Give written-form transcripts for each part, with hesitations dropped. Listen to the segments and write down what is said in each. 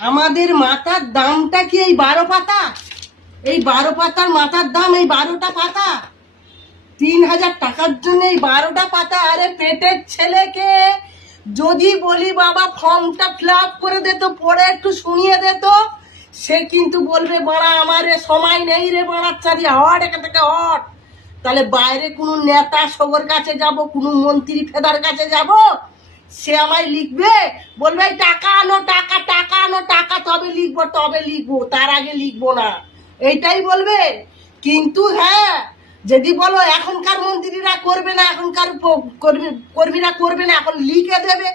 আমাদের মাথার দামটা কি এই 12 পাতা? এই 12 পাতার মাথার দাম এই 12টা পাতা। 3000 টাকার জন্য এই 12টা পাতা। আরে পেটের ছেলেকে যদি বলি বাবা ফর্মটা ফিল আপ করে দে তো, পরে একটু শুনিয়ে দে তো, সে কিন্তু বলবে বাড়া আমার সময় নেই রে বাড়ার চারি হট এখান থেকে হট। তাহলে বাইরে কোনো নেতা সবর কাছে যাব, কোনো মন্ত্রী ফেদার কাছে যাব, সে আমায় লিখবে, বলবে এই টাকা আনো, টাকা টাকা আনো, টাকা তবে লিখবো, তার আগে লিখবো না, এইটাই বলবে। কিন্তু হ্যাঁ, যদি বলো এখনকার মন্ত্রীরা করবে না, এখনকার কর্মীরা করবে না, এখন লিখে দেবে,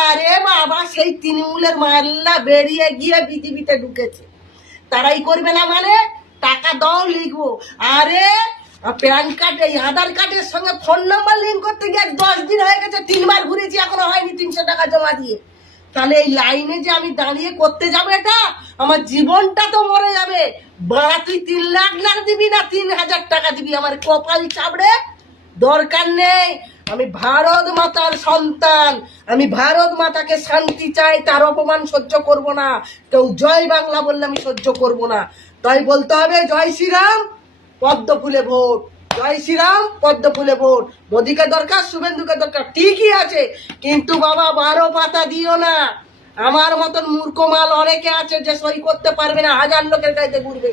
আরে বাবা সেই তৃণমূলের মাল্লা বেরিয়ে গিয়ে বিজেপিতে ঢুকেছে, তারাই করবে না মানে? টাকা দাও লিখবো। আরে প্যান কার্ড এই আধার কার্ডের সঙ্গে ফোন নাম্বার লিঙ্ক করতে গিয়ে 10 দিন হয়ে গেছে, 3বার ঘুরেছি এখনো হয়নি 300 টাকা জমা দিয়ে। তাহলে এই লাইনে যে আমি দাঁড়িয়ে করতে যাবো, এটা আমার জীবনটা তো মরে যাবে। বাড়া তুই 3 লাখ লাখ দিবি না 3000 টাকা দিবি, আমার কপাল চাপড়ে দরকার নেই। আমি ভারত মাতার সন্তান, আমি ভারত মাতাকে শান্তি চাই, তার অপমান সহ্য করব না। কেউ জয় বাংলা বললে আমি সহ্য করব না। তাই বলতে হবে জয় শ্রীরাম পদ্ম ফুলে ভোট, জয় শ্রীরাম পদ্ম ফুলে ভোট। মোদীকে দরকার, শুভেন্দুকে দরকার, ঠিকই আছে, কিন্তু বাবা 12 পাতা দিও না। আমার মতন মূর্খ মাল অনেকে আছে যে সই করতে পারবে না, 1000 লোকের কাছে ঘুরবে।